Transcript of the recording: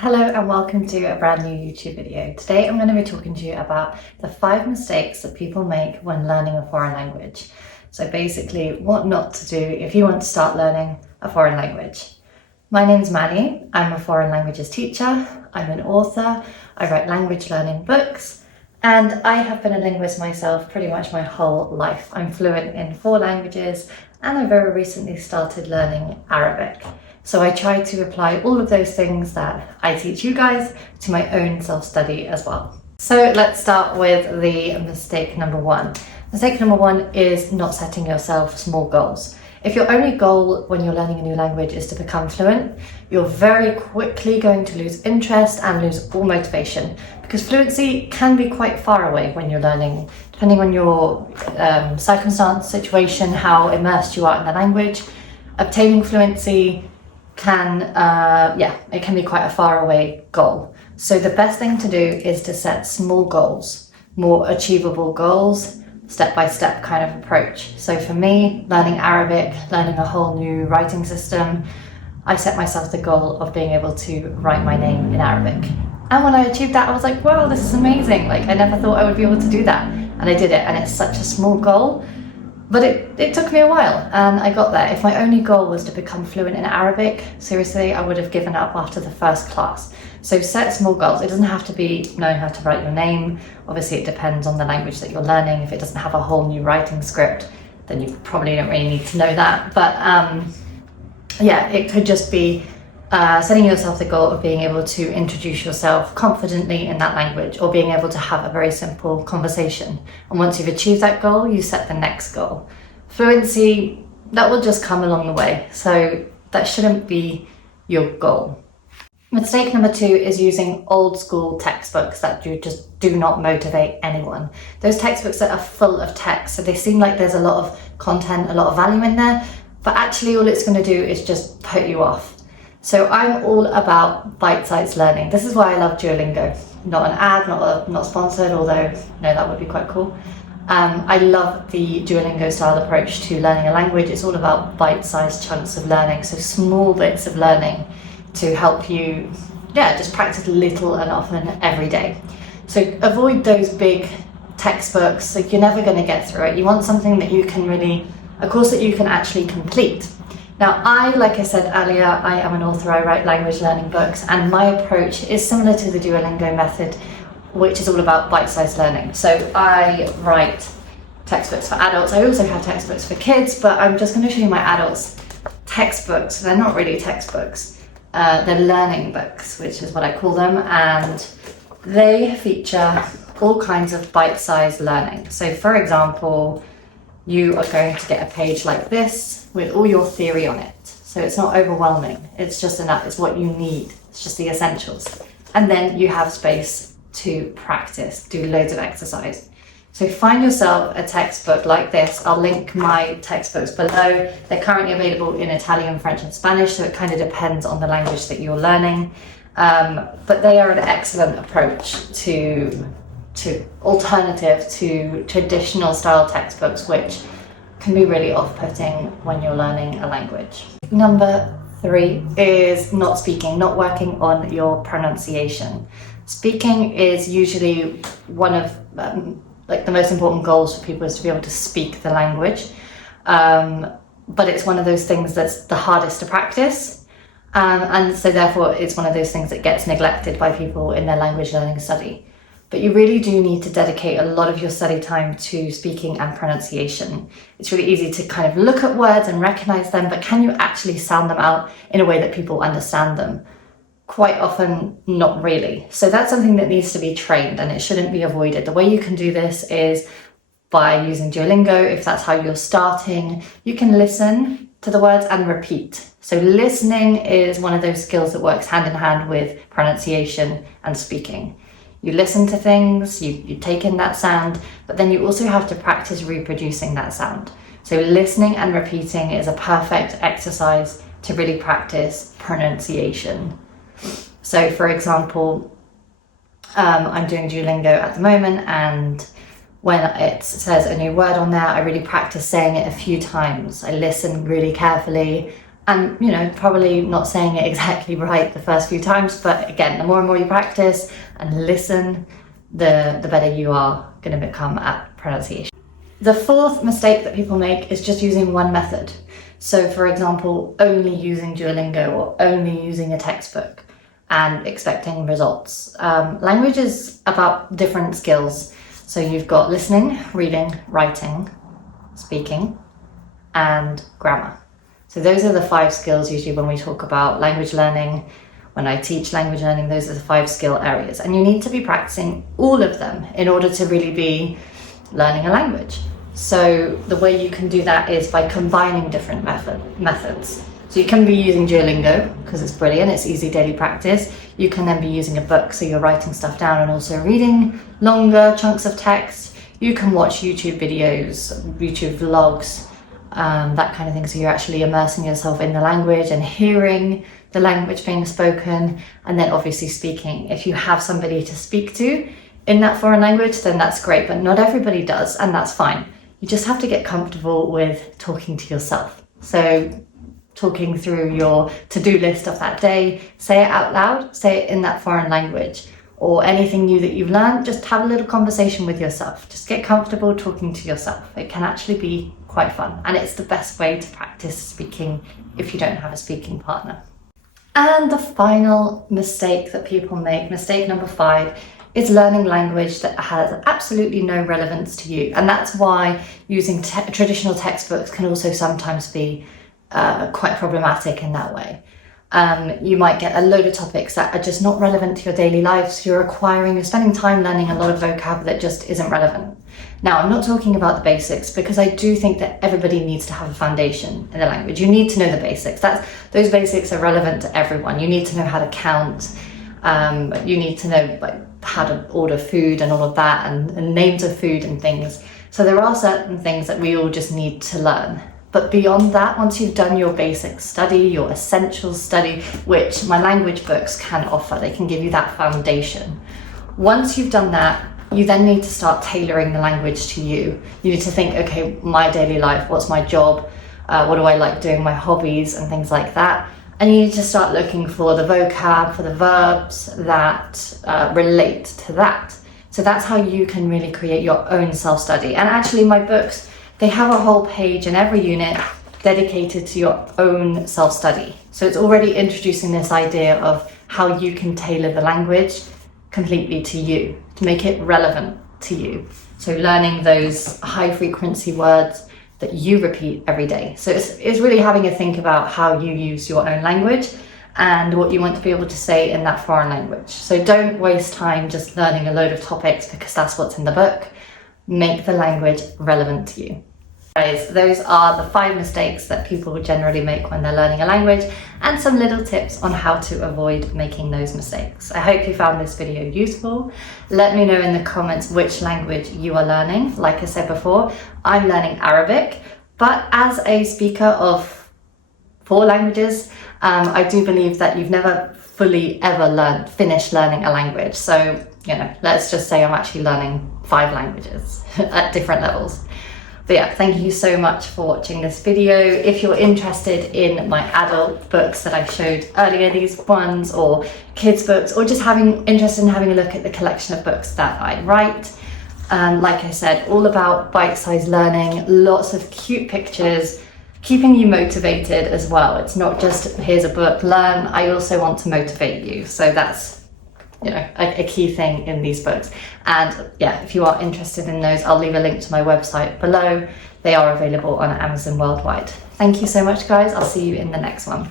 Hello and welcome to a brand new YouTube video. Today I'm going to be talking to you about the 5 mistakes that people make when learning a foreign language. So basically what not to do if you want to start learning a foreign language. My name's Maddie, I'm a foreign languages teacher, I'm an author, I write language learning books, and I have been a linguist myself pretty much my whole life. I'm fluent in 4 languages and I very recently started learning Arabic. So I try to apply all of those things that I teach you guys to my own self-study as well. So let's start with the mistake number 1. Mistake number 1 is not setting yourself small goals. If your only goal when you're learning a new language is to become fluent, you're very quickly going to lose interest and lose all motivation, because fluency can be quite far away when you're learning, depending on your circumstance, situation, how immersed you are in the language. Obtaining fluency it can be quite a far away goal. So the best thing to do is to set small goals, more achievable goals, step-by-step kind of approach. So for me, learning Arabic, learning a whole new writing system, I set myself the goal of being able to write my name in Arabic. And when I achieved that, I was like, wow, this is amazing. Like, I never thought I would be able to do that. And I did it, and it's such a small goal. But it took me a while and I got there. If my only goal was to become fluent in Arabic, seriously, I would have given up after the first class. So set small goals. It doesn't have to be knowing how to write your name. Obviously, it depends on the language that you're learning. If it doesn't have a whole new writing script, then you probably don't really need to know that. But it could just be setting yourself the goal of being able to introduce yourself confidently in that language, or being able to have a very simple conversation. And once you've achieved that goal, you set the next goal. Fluency, that will just come along the way. So that shouldn't be your goal. Mistake number 2 is using old school textbooks that just do not motivate anyone. Those textbooks that are full of text, so they seem like there's a lot of content, a lot of value in there, but actually all it's going to do is just put you off. So I'm all about bite-sized learning. This is why I love Duolingo. Not an ad, not sponsored, although no, that would be quite cool. I love the Duolingo style approach to learning a language. It's all about bite-sized chunks of learning, so small bits of learning to help you, just practice little and often every day. So avoid those big textbooks. So you're never going to get through it. You want something that you can really, a course that you can actually complete. Now, like I said earlier, I am an author, I write language learning books, and my approach is similar to the Duolingo method, which is all about bite-sized learning. So I write textbooks for adults. I also have textbooks for kids, but I'm just going to show you my adults textbooks. They're not really textbooks. They're learning books, which is what I call them, and they feature all kinds of bite-sized learning. So for example, you are going to get a page like this with all your theory on it. So it's not overwhelming. It's just enough. It's what you need. It's just the essentials. And then you have space to practice, do loads of exercise. So find yourself a textbook like this. I'll link my textbooks below. They're currently available in Italian, French, and Spanish, so it kind of depends on the language that you're learning. But they are an excellent approach to alternative to traditional style textbooks, which can be really off-putting when you're learning a language. Number 3 is not speaking, not working on your pronunciation. Speaking is usually one of the most important goals for people, is to be able to speak the language. But it's one of those things that's the hardest to practice. And so therefore it's one of those things that gets neglected by people in their language learning study. But you really do need to dedicate a lot of your study time to speaking and pronunciation. It's really easy to kind of look at words and recognize them, but can you actually sound them out in a way that people understand them? Quite often, not really. So that's something that needs to be trained, and it shouldn't be avoided. The way you can do this is by using Duolingo. If that's how you're starting, you can listen to the words and repeat. So listening is one of those skills that works hand in hand with pronunciation and speaking. You listen to things, you take in that sound, but then you also have to practice reproducing that sound. So listening and repeating is a perfect exercise to really practice pronunciation. So for example, I'm doing Duolingo at the moment, and when it says a new word on there, I really practice saying it a few times. I listen really carefully, And, you know, probably not saying it exactly right the first few times, but again, the more and more you practice and listen, the better you are going to become at pronunciation. The fourth mistake that people make is just using one method. So for example, only using Duolingo or only using a textbook and expecting results. Language is about different skills. So you've got listening, reading, writing, speaking, and grammar. So those are the 5 skills usually when we talk about language learning. When I teach language learning, those are the 5 skill areas. And you need to be practicing all of them in order to really be learning a language. So the way you can do that is by combining different methods. So you can be using Duolingo because it's brilliant, it's easy daily practice. You can then be using a book, so you're writing stuff down and also reading longer chunks of text. You can watch YouTube videos, YouTube vlogs, that kind of thing. So you're actually immersing yourself in the language and hearing the language being spoken, and then obviously speaking. If you have somebody to speak to in that foreign language, then that's great, but not everybody does, and that's fine. You just have to get comfortable with talking to yourself. So talking through your to-do list of that day, say it out loud, say it in that foreign language, or anything new that you've learned, just have a little conversation with yourself. Just get comfortable talking to yourself. It can actually be quite fun, and it's the best way to practice speaking if you don't have a speaking partner. And the final mistake that people make, mistake number 5, is learning language that has absolutely no relevance to you. And that's why using traditional textbooks can also sometimes be quite problematic in that way. You might get a load of topics that are just not relevant to your daily life, so you're spending time learning a lot of vocab that just isn't relevant. Now, I'm not talking about the basics, because I do think that everybody needs to have a foundation in the language. You need to know the basics. Those basics are relevant to everyone. You need to know how to count. You need to know how to order food and all of that, and names of food and things. So there are certain things that we all just need to learn. But beyond that, once you've done your basic study, your essentials study, which my language books can offer, they can give you that foundation. Once you've done that, you then need to start tailoring the language to you. You need to think, okay, my daily life, what's my job? What do I like doing, my hobbies and things like that. And you need to start looking for the vocab, for the verbs that relate to that. So that's how you can really create your own self-study. And actually my books, they have a whole page in every unit dedicated to your own self-study. So it's already introducing this idea of how you can tailor the language completely to you, to make it relevant to you. So learning those high frequency words that you repeat every day. So it's really having a think about how you use your own language and what you want to be able to say in that foreign language. So don't waste time just learning a load of topics because that's what's in the book. Make the language relevant to you. Guys, those are the 5 mistakes that people generally make when they're learning a language, and some little tips on how to avoid making those mistakes. I hope you found this video useful. Let me know in the comments which language you are learning. Like I said before, I'm learning Arabic, but as a speaker of 4 languages, I do believe that you've never fully ever finished learning a language. So, let's just say I'm actually learning 5 languages at different levels. But yeah, thank you so much for watching this video. If you're interested in my adult books that I showed earlier, these ones, or kids books, or just interested in having a look at the collection of books that I write, like I said, all about bite-sized learning, lots of cute pictures, keeping you motivated as well. It's not just here's a book, learn. I also want to motivate you. So that's a key thing in these books. And yeah, if you are interested in those, I'll leave a link to my website below. They are available on Amazon worldwide. Thank you so much, guys. I'll see you in the next one.